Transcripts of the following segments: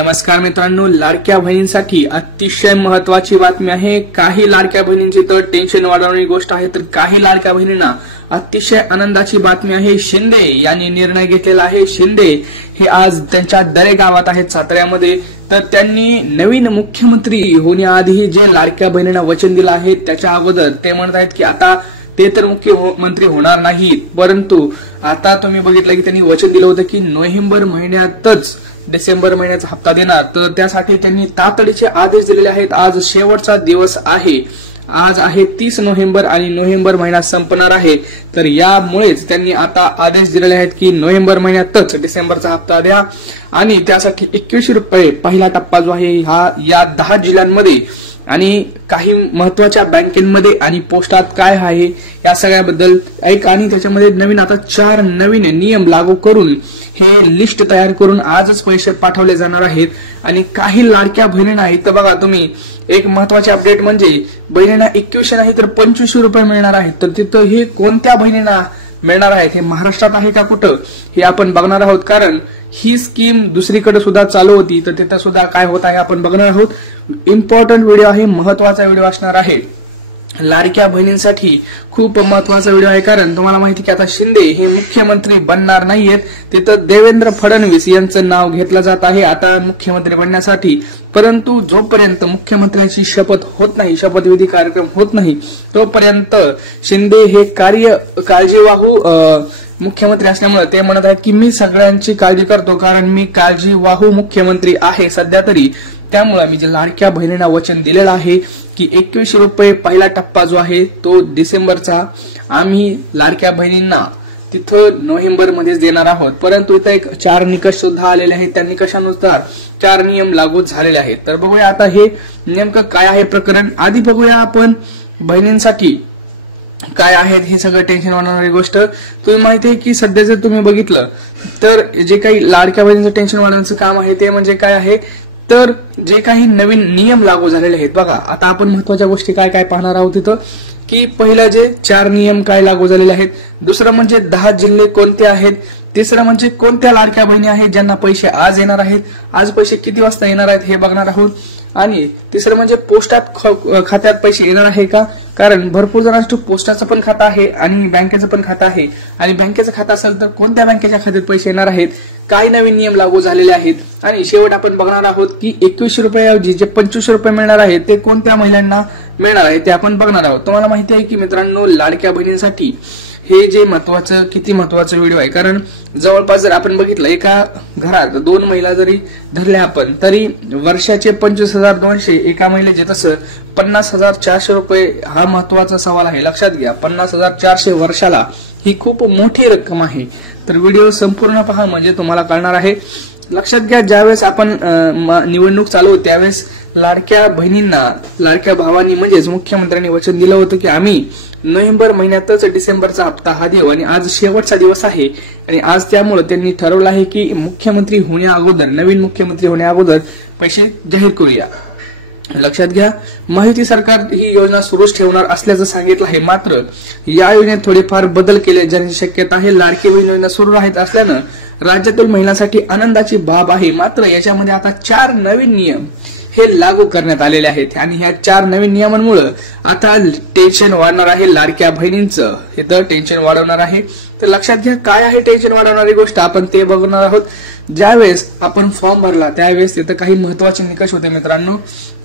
नमस्कार मित्रांनो, लाडक्या बहिणींसाठी अतिशय महत्त्वाची बातमी आहे। काही लाडक्या बहिणींची तर टेन्शन वाढवणारी गोष्ट आहे, तर काही लाडक्या बहिणींना अतिशय आनंदाची बातमी आहे। शिंदे यांनी निर्णय घेतलेला आहे। शिंदे हे आज त्यांच्या दरे गावात आहेत साताऱ्यामध्ये, तर त्यांनी नवीन मुख्यमंत्री होण्याआधी जे लाडक्या बहिणींना वचन दिलं आहे त्याच्या अगोदर ते म्हणत आहेत की आता ते तर मुख्यमंत्री होणार नाहीत, परंतु आता तुम्ही बघितलं की त्यांनी वचन दिलं होतं की नोव्हेंबर महिन्यातच डिसेंबर महिन्याचा हप्ता देणार, तर त्यासाठी त्यांनी तातडीचे आदेश दिलेले आहेत। आज शेवटचा दिवस आहे, आज आहे 30 नोव्हेंबर आणि नोव्हेंबर महिना संपणार आहे, तर यामुळेच त्यांनी आता आदेश दिलेले आहेत की नोव्हेंबर महिन्यातच डिसेंबरचा हप्ता द्या आणि त्यासाठी 2100 रुपये पहिला टप्पा जो आहे हा या 10 जिल्ह्यांमध्ये आणि काही महत्त्वाच्या बँकेमध्ये आणि पोस्टात काय आहे या सगळ्याबद्दल एक, आणि त्याच्यामध्ये नवीन आता 4 नवीन नियम लागू करून हे लिस्ट तयार करून आजच पैसे पाठवले जाणार आहेत। आणि काही लाडक्या बहिणींना इथं बघा तुम्ही एक महत्त्वाची अपडेट म्हणजे बहिणींना 2100 नाही तर 2500 रुपये मिळणार आहेत, तर तिथं हे कोणत्या बहिणींना मिळणार आहेत, हे महाराष्ट्रात आहे का कुठं हे आपण बघणार आहोत, कारण ही स्कीम दुसरीकडे सुद्धा चालू होती, तर तिथं सुद्धा काय होत आहे आपण बघणार आहोत। इम्पॉर्टंट व्हिडिओ आहे, महत्त्वाचा व्हिडिओ असणार आहे, लाडक्या बहिणींसाठी खूप महत्त्वाचा व्हिडिओ आहे, कारण तुम्हाला माहिती की आता शिंदे हे मुख्यमंत्री बनणार नाहीयेत, तिथं देवेंद्र फडणवीस यांचं नाव घेतलं जात आहे आता मुख्यमंत्री बनण्यासाठी, परंतु जोपर्यंत मुख्यमंत्र्यांची शपथ होत नाही, शपथविधी कार्यक्रम होत नाही, तोपर्यंत शिंदे हे काळजीवाहू मुख्यमंत्री असल्यामुळे ते म्हणत आहेत की मी सगळ्यांची काळजी करतो, कारण मी काळजीवाहू मुख्यमंत्री आहे सध्या तरी, त्यामुळे मी जे लाडक्या बहिणींना वचन दिलेलं आहे की 2100 रुपये पहिला टप्पा जो आहे तो डिसेंबरचा आम्ही लाडक्या बहिणींना तिथं नोव्हेंबर मध्येच देणार आहोत, परंतु इथं एक 4 निकष सुद्धा आलेले आहेत, त्या निकषानुसार 4 नियम लागू झालेले आहेत। तर बघूया आता हे नेमकं काय आहे प्रकरण। आधी बघूया आपण बहिणींसाठी काय आहेत हे सगळं टेन्शन वाढवणारी गोष्ट। तुम्ही माहिती आहे की सध्या जर तुम्ही बघितलं तर जे काही लाडक्या बहिणींचं टेन्शन वाढवण्याचं काम आहे ते म्हणजे काय आहे, तर जे काही नवीन नियम लागू झालेले आहेत बघा। आता आपण महत्त्वाच्या गोष्टी काय काय पाहणार आहोत तिथं, की पहिलं जे 4 नियम काय लागू झालेले आहेत, दुसरं म्हणजे 10 जिल्हे कोणते आहेत, तिसरं म्हणजे कोणत्या लाडक्या बहिणी आहेत ज्यांना पैसे आज येणार आहेत, आज पैसे किती वाजता येणार आहेत हे बघणार आहोत, आणि तिसरं म्हणजे पोस्टात खात्यात पैसे येणार आहे का, कारण भरपूर जणांचं पोस्टाचं पण खातं आहे आणि बँकेचं पण खातं आहे, आणि बँकेचं खातं असेल तर कोणत्या बँकेच्या खात्यात पैसे येणार आहेत, काय नवीन नियम लागू झालेले आहेत, आणि शेवट आपण बघणार आहोत की 2100 रुपयाऐवजी जे 2500 रुपये मिळणार आहेत ते कोणत्या महिलांना मिळणार आहे ते आपण बघणार आहोत। तुम्हाला माहिती आहे की मित्रांनो, लाडक्या बहिणींसाठी हे जे किती महत्वाचं व्हिडिओ आहे, कारण जवळपास जर आपण बघितलं एका घरात 2 महिला जरी धरल्या आपण तरी वर्षाचे 25,200 एका महिलेचे, तसं 50,400 रुपये हा महत्वाचा सवाल आहे, लक्षात घ्या 50,400 वर्षाला ही खूप मोठी रक्कम आहे। तर व्हिडिओ संपूर्ण पहा म्हणजे तुम्हाला कळणार आहे। लक्षात घ्या, ज्यावेळेस आपण निवडणूक चालू होती त्यावेळेस लाडक्या बहिणींना लाडक्या भावांनी म्हणजेच मुख्यमंत्र्यांनी वचन दिलं होतं की आम्ही नोव्हेंबर महिन्यातच डिसेंबरचा हप्ता हा देऊ, आणि आज शेवटचा दिवस आहे आणि आज त्यामुळे त्यांनी ठरवलं आहे की मुख्यमंत्री होण्या नवीन मुख्यमंत्री होण्या अगोदर पैसे जाहीर करूया। लक्षात घ्या, माहिती सरकार ही योजना सुरूच ठेवणार असल्याचं सांगितलं आहे, मात्र या योजनेत थोडेफार बदल केले जाण्याची शक्यता आहे। लाडकी बहीण योजना सुरू राहत असल्यानं राज्यातील महिलांसाठी आनंदाची बाब आहे, मात्र याच्यामध्ये आता 4 नवीन नियम हे लागू करण्यात आलेले आहेत, आणि ह्या 4 नवीन नियमांमुळे आता टेन्शन वाढणार आहे लाडक्या बहिणींचं, हे तर टेन्शन वाढवणार आहे। तर लक्षात घ्या काय आहे टेन्शन वाढवणारी गोष्ट, आपण ते बघणार आहोत। ज्यावेळेस आपण फॉर्म भरला त्यावेळेस तिथं काही महत्त्वाचे निकष होते मित्रांनो,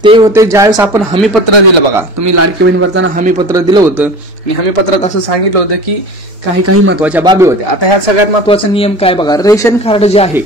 ते होते ज्यावेळेस आपण हमीपत्र दिलं बघा, तुम्ही लाडकी बहीण भरताना हमीपत्र दिलं होतं आणि हमीपत्रात असं सांगितलं होतं की काही महत्त्वाच्या बाबी होत्या। आता ह्या सगळ्यात महत्त्वाचा नियम काय बघा, रेशन कार्ड जे आहे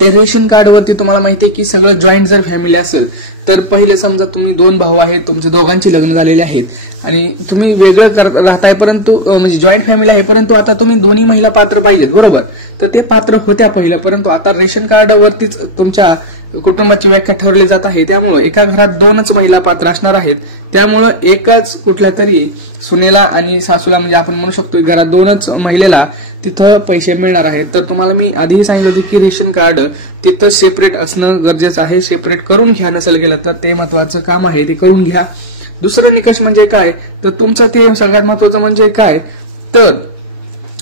ते रेशन कार्डवरती तुम्हाला माहिती आहे की सगळं जॉईंट जर फॅमिली असेल तर पहिले समजा तुम्ही 2 भाऊ आहेत, तुमचे दोघांची लग्न झालेले आहेत आणि तुम्ही वेगळं राहताय, परंतु म्हणजे जॉईंट फॅमिली आहे, परंतु आता तुम्ही दोन्ही महिला पात्र पाहिजेत बरोबर, तर ते पात्र होत्या पहिलं, परंतु आता रेशन कार्डवरतीच तुमच्या कुटुंबाची व्याख्या ठरवली जात आहे, त्यामुळे एका घरात 2च महिला पात्र असणार आहेत, त्यामुळे एकाच कुठल्या तरी सुनेला आणि सासूला म्हणजे आपण म्हणू शकतो घरात 2च महिलेला तिथं पैसे मिळणार आहेत। तर तुम्हाला मी आधीही सांगितलं होतं की रेशन कार्ड तिथं सेपरेट असणं गरजेचं आहे, सेपरेट करून घ्या नसेल गेलं तर ते महत्वाचं काम आहे, ते करून घ्या। दुसरं निकष म्हणजे काय, तर तुमचं ते सगळ्यात महत्वाचं म्हणजे काय, तर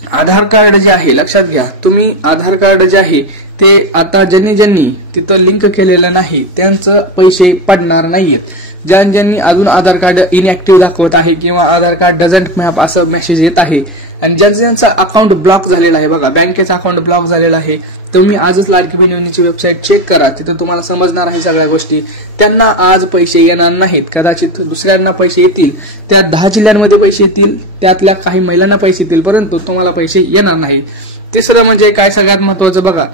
आधार कार्ड जे आहे लक्षात घ्या, तुम्ही आधार कार्ड जे आहे ते आता ज्यांनी तिथं लिंक केलेलं नाही त्यांचं पैसे पडणार नाहीयेत. ज्यांनी अजून आधार कार्ड इनएक्टिव्ह दाखवत आहे किंवा आधार कार्ड डझंट मॅप असं मेसेज येत आहे आणि ज्यांचं अकाउंट ब्लॉक झालेलं आहे, बघा बँकेचं अकाउंट ब्लॉक झालेलं आहे, तुम्ही आजच लाडकी बहीण योजनेची वेबसाईट चेक करा, तिथं तुम्हाला समजणार आहे सगळ्या गोष्टी. त्यांना आज पैसे येणार नाहीत, कदाचित दुसऱ्यांना पैसे येतील, त्या 10 जिल्ह्यांमध्ये पैसे येतील, त्यातल्या काही महिलांना पैसे येतील, परंतु तुम्हाला पैसे येणार नाहीत. तिसरं म्हणजे काय सगळ्यात महत्वाचं बघा,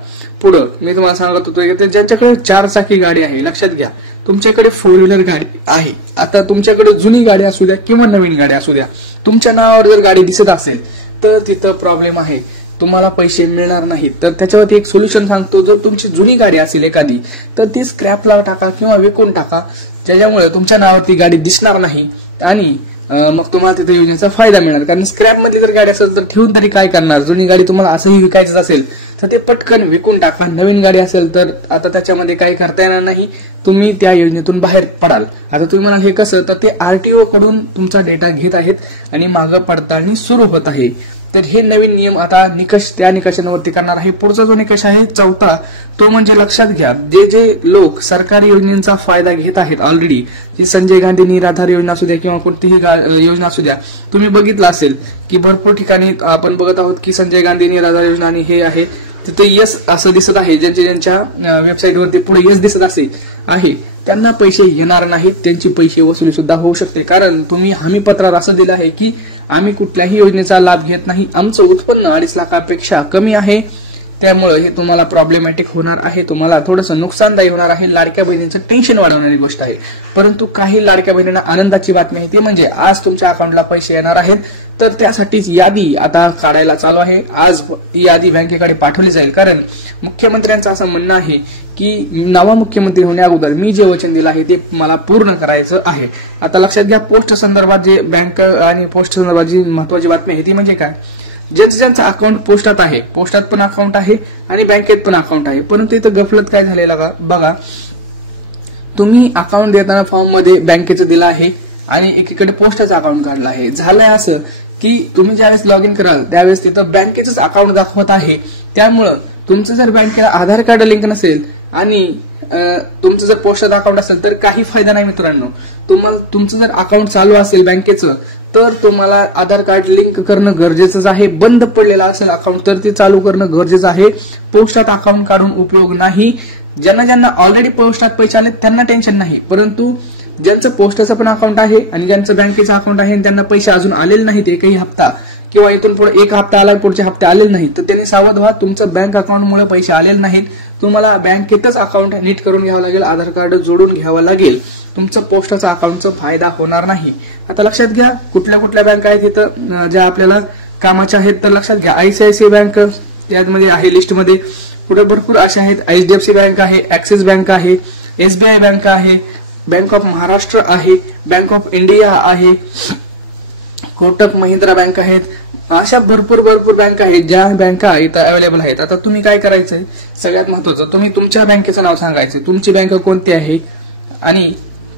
पुढं मी तुम्हाला सांगत होतो की ज्यांच्याकडे 4 चाकी गाडी आहे, लक्षात घ्या तुमच्याकडे 4 व्हीलर गाडी आहे, आता तुमच्याकडे जुनी गाडी असू द्या किंवा नवीन गाडी असू द्या, तुमच्या नावावर जर गाडी दिसत असेल तर तिथं प्रॉब्लेम आहे, तुम्हाला पैसे मिळणार नाहीत. तर त्याच्यावरती एक सोल्युशन सांगतो, जर तुमची जुनी गाडी असेल एखादी तर ती स्क्रॅपला टाका किंवा विकून टाका, ज्याच्यामुळे तुमच्या नावावरती गाडी दिसणार नाही आणि मग तुम्हाला तिथे योजनेचा फायदा मिळणार. कारण स्क्रॅप मधली जर गाडी असेल तर ठेवून तरी काय करणार, जुनी गाडी तुम्हाला असंही विकायचं असेल तर ते पटकन विकून टाका. नवीन गाडी असेल तर आता त्याच्यामध्ये काही करता येणार नाही, तुम्ही त्या योजनेतून बाहेर पडाल. आता तुम्ही म्हणाल हे कसं, तर ते आरटीओ कडून तुमचा डेटा घेत आहेत आणि मागं पडताळणी सुरू होत आहे. तर हे नवीन नियम आता निकष त्या निकषांवरती करणार आहे. पुढचा जो निकष आहे 4था, तो म्हणजे लक्षात घ्या, जे लोक सरकारी योजनेचा फायदा घेत आहेत ऑलरेडी, जी संजय गांधी निराधार योजना असू द्या किंवा कोणतीही योजना असू द्या, तुम्ही बघितलं असेल की भरपूर ठिकाणी आपण बघत आहोत की संजय गांधी निराधार योजना आणि हे आहे तिथे यस असं दिसत आहे, ज्यांच्या वेबसाईटवरती पुढे यस दिसत असे आहे त्यांना पैसे येणार नाहीत, त्यांची पैसे वसुली सुद्धा होऊ शकते. कारण तुम्ही हमी पत्रात असं दिलं आहे की आम्ही कुठल्याही योजनेचा लाभ घेत नाही, आमचं उत्पन्न 2.5 लाखापेक्षा कमी आहे, त्यामुळे हे तुम्हाला प्रॉब्लेमॅटिक होणार आहे, तुम्हाला थोडंसं नुकसानदायी होणार आहे. लाडक्या बहिणींचं टेन्शन वाढवणारी गोष्ट आहे. परंतु काही लाडक्या बहिणींना आनंदाची बातमी आहे, ती म्हणजे आज तुमच्या अकाउंटला पैसे येणार आहेत. तर त्यासाठीच यादी आता काढायला चालू आहे. आज ही यादी बँकेकडे पाठवली जाईल, कारण मुख्यमंत्र्यांचं असं म्हणणं आहे की नवा मुख्यमंत्री होण्या अगोदर मी जे वचन दिलं आहे ते मला पूर्ण करायचं आहे. आता लक्षात घ्या, पोस्ट संदर्भात जे बँक आणि पोस्ट संदर्भात जी महत्वाची बातमी आहे ती म्हणजे काय, ज्यांचं अकाउंट पोस्टात आहे, पोस्टात पण अकाउंट आहे आणि बँकेत पण अकाउंट आहे, परंतु इथं गफलत काय झालेला बघा, तुम्ही अकाउंट देताना फॉर्म मध्ये बँकेचं दिलं आहे आणि एकीकडे पोस्टाचं अकाउंट काढलं आहे. झालंय असं की तुम्ही ज्यावेळेस लॉग इन कराल त्यावेळेस तिथं बँकेचंच अकाउंट दाखवत आहे, त्यामुळं तुमचं जर बँकेला आधार कार्ड लिंक नसेल आणि तुमचं जर पोस्टात अकाउंट असेल तर काही फायदा नाही मित्रांनो. तुम्हाला तुमचं जर अकाउंट चालू असेल बँकेचं तर तुम्हाला आधार कार्ड लिंक करणं गरजेचंच आहे. बंद पडलेलं असेल अकाउंट तर ते चालू करणं गरजेचं आहे. पोस्टात अकाउंट काढून उपयोग नाही. ज्यांना ऑलरेडी पोस्टात पैसे आले त्यांना टेन्शन नाही, परंतु ज्यांचं पोस्टाचं पण अकाउंट आहे आणि ज्यांचं बँकेचं अकाउंट आहे आणि त्यांना पैसे अजून आलेले नाहीत, एकही हप्ता किंवा इथून पुढे 1 हप्ता आला पुढच्या हप्ते आलेले नाहीत, तर त्यांनी सावध व्हा. तुमचं बँक अकाउंटमुळे पैसे आलेले नाहीत, तुम्हाला बँकेतच अकाउंट नीट करून घ्यावं लागेल, आधार कार्ड जोडून घ्यावं लागेल, तुमचं पोस्टाचा अकाउंटचा फायदा होणार नाही. आता लक्षात घ्या कुठल्या बँका आहेत इथं ज्या आपल्याला कामाच्या आहेत, तर लक्षात घ्या आयसीआयसीआय बँक यामध्ये आहे लिस्टमध्ये, पुढे भरपूर अशा आहेत, एचडीएफसी बँक आहे, ऍक्सिस बँक आहे, एसबीआय बँक आहे, बँक ऑफ महाराष्ट्र आहे, बँक ऑफ इंडिया आहे, कोटक महिंद्रा बँक आहेत, अशा भरपूर बँक आहेत ज्या बँका इथं अवेलेबल आहेत. आता तुम्ही काय करायचंय, सगळ्यात महत्वाचं तुम्ही तुमच्या बँकेचं नाव सांगायचं, तुमची बँक कोणती आहे आणि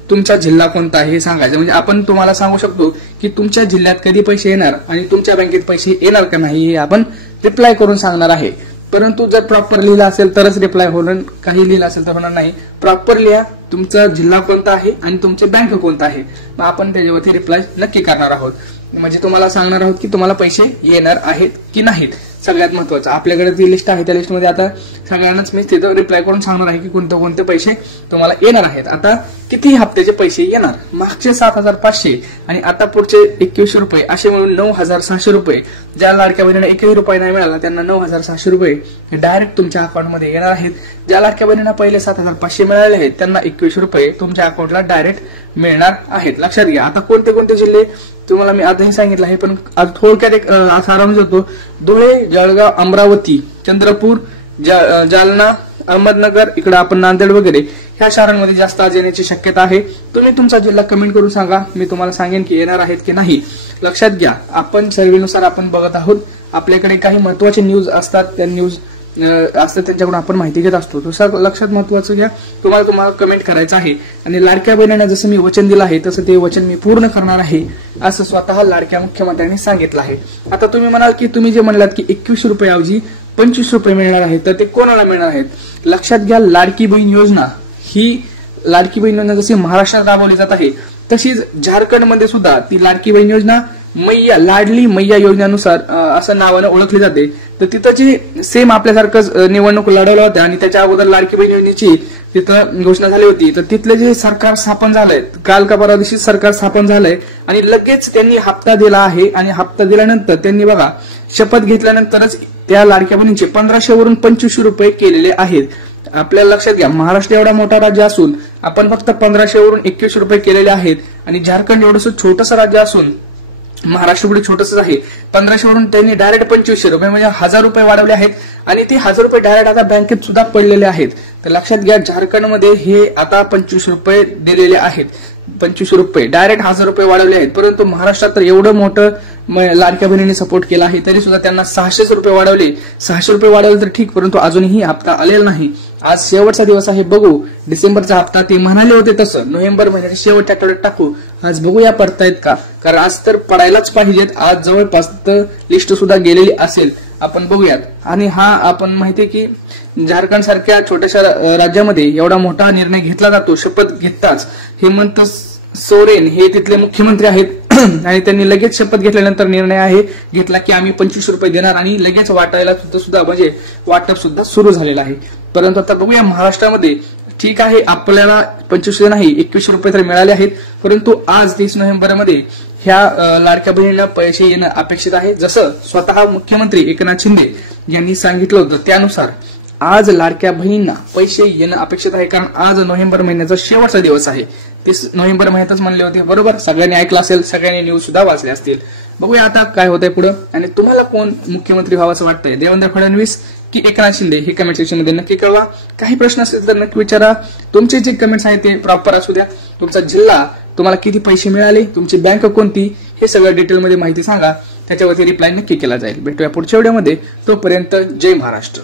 तुमचा जिल्हा कोणता आहे हे सांगायचं. म्हणजे आपण तुम्हाला सांगू शकतो की तुमच्या जिल्ह्यात कधी पैसे येणार आणि तुमच्या बँकेत पैसे येणार का नाही हे आपण रिप्लाय करून सांगणार आहे. परंतु जर प्रॉपर लिहिलं असेल तरच रिप्लाय होणार, काही लिहिलं असेल तर होणार नाही. प्रॉपर लिहा तुमचा जिल्हा कोणता आहे आणि तुमचे बँक कोणता आहे, मग आपण त्याच्यावरती रिप्लाय नक्की करणार आहोत. म्हणजे तुम्हाला सांगणार आहोत की तुम्हाला पैसे येणार आहेत की नाहीत. सगळ्यात महत्वाचं आपल्याकडे जी लिस्ट आहे त्या लिस्टमध्ये आता सगळ्यांनाच मी तिथं रिप्लाय करून सांगणार आहे की कोणते पैसे तुम्हाला येणार आहेत. आता किती हप्त्याचे पैसे येणार, मागचे 7,500 आणि आता पुढचे 2100 रुपये असे मिळून 9,600 रुपये. ज्या लाडक्या बहिणींना 1ही रुपये नाही मिळाला त्यांना 9,600 रुपये हे डायरेक्ट तुमच्या अकाउंटमध्ये येणार आहेत. ज्या लाडक्या बहिणींना पहिले 7,500 मिळाले आहेत त्यांना 2100 रुपये तुमच्या अकाउंटला डायरेक्ट मिळणार आहेत. लक्षात घ्या. आता कोणते जिल्हे तुम्हाला मी आधीही सांगितलं आहे, पण आज थोडक्यात एक सारांश होतो. धुळे, जळगाव, अमरावती, चंद्रपूर, जालना, अहमदनगर, इकडे आपण नांदेड वगैरे ह्या शहरांमध्ये जास्त आज येण्याची शक्यता आहे. तुम्ही तुमचा जिल्हा कमेंट करून सांगा, मी तुम्हाला सांगेन की येणार आहेत की नाही. लक्षात घ्या आपण सर्वेनुसार आपण बघत आहोत, आपल्याकडे काही महत्वाचे न्यूज असतात, त्या न्यूज असतात त्यांच्याकडून आपण माहिती घेत असतो. तसं लक्षात महत्वाचं घ्या, तुम्हाला कमेंट करायचं आहे आणि लाडक्या बहिणींना जसं मी वचन दिलं आहे तसं ते वचन मी पूर्ण करणार आहे असं स्वतः लाडक्या मुख्यमंत्र्यांनी सांगितलं आहे. आता तुम्ही म्हणाल की तुम्ही जे म्हणलात की 2100 रुपये ऐवजी 25 रुपये मिळणार आहेत. तर ते कोणाला मिळणार आहेत? लक्षात घ्या, लाडकी बहीण योजना ही लाडकी बहीण योजना जशी महाराष्ट्रात राबवली जात आहे तशीच झारखंडमध्ये सुद्धा ती लाडकी बहीण योजना मैया लाडली मैया योजनेनुसार असं नावानं ओळखली जाते. तर तिथं जी सेम आपल्यासारखंच निवडणूक लढवल्या होत्या आणि त्याच्या अगोदर लाडकी बहीण योजनेची तिथं घोषणा झाली होती. तर तिथलं जे सरकार स्थापन झालंय, काल का परवा दिवशी सरकार स्थापन झालंय आणि लगेच त्यांनी हप्ता दिला आहे आणि हप्ता दिल्यानंतर त्यांनी बघा शपथ घेतल्यानंतरच त्या लाडक्या बहिणींचे 1500 वरून 2500 रुपये केलेले आहेत. आपल्याला लक्षात घ्या, महाराष्ट्र एवढा मोठा राज्य असून आपण फक्त 1500 वरून 2100 रुपये केलेले आहेत आणि झारखंड एवढंसं छोटंसं राज्य असून महाराष्ट्र पुढे छोटंच आहे. 1500 वरून त्यांनी डायरेक्ट 2500 रुपये म्हणजे 1000 रुपये वाढवले आहेत आणि ते 1000 रुपये डायरेक्ट आता बँकेत सुद्धा पडलेले आहेत. तर लक्षात घ्या, झारखंडमध्ये हे आता 2500 रुपये दिलेले आहेत. 2500 रुपये डायरेक्ट 1000 रुपये वाढवले आहेत. परंतु महाराष्ट्रात तर एवढं मोठं लाडक्या बहिणींनी सपोर्ट केला आहे तरी सुद्धा त्यांना 600 रुपये वाढवले. 600 रुपये वाढवले तर ठीक, परंतु अजूनही हप्ता आलेला नाही. आज शेवटचा दिवस आहे, बघू डिसेंबरचा हप्ता ते म्हणाले होते तसं नोव्हेंबर महिन्याच्या शेवटच्या आठवड्यात टाकू. आज बघूया पडतायत का, कारण आज तर पडायलाच पाहिजेत. आज जवळपास तर लिस्ट सुद्धा गेलेली असेल, आपण बघूयात. आणि हा आपण माहितीये की झारखंड सारख्या छोट्याशा राज्यामध्ये एवढा मोठा निर्णय घेतला जातो. शपथ घेताच हेमंत सोरेन हे तिथले मुख्यमंत्री आहेत आणि त्यांनी लगेच शपथ घेतल्यानंतर निर्णय आहे घेतला की आम्ही 2500 रुपये देणार आणि लगेच वाटायला सुद्धा म्हणजे वाटप सुद्धा सुरू झालेलं आहे. परंतु आता बघूया महाराष्ट्रामध्ये, ठीक आहे आपल्याला 2500 नाही 2100 रुपये तर मिळाले आहेत, परंतु आज 30 नोव्हेंबरमध्ये ह्या लाडक्या बहिणींना पैसे येणं अपेक्षित आहे. जसं स्वतः मुख्यमंत्री एकनाथ शिंदे यांनी सांगितलं होतं त्यानुसार आज लाडक्या बहिणींना पैसे येणं अपेक्षित आहे, कारण आज नोव्हेंबर महिन्याचा शेवटचा दिवस आहे. 30 नोव्हेंबर महिन्यातच म्हणले होते, बरोबर. सगळ्यांनी ऐकलं असेल, सगळ्यांनी न्यूज सुद्धा वाचले असतील. बघूया आता काय होतंय पुढे आणि तुम्हाला कोण मुख्यमंत्री व्हावं वाटतंय, देवेंद्र फडणवीस की एकनाथ शिंदे, हे कमेंट सेक्शन मध्ये नक्की कळवा. काही प्रश्न असेल तर नक्की विचारा. तुमचे जे कमेंट्स आहेत ते प्रॉपर असू द्या. तुमचा जिल्हा, तुम्हाला किती पैसे मिळाले, तुमची बँक कोणती, हे सगळं डिटेलमध्ये माहिती सांगा. त्याच्यावरती रिप्लाय नक्की केला जाईल. भेटूया पुढच्या व्हिडिओमध्ये. तोपर्यंत जय महाराष्ट्र.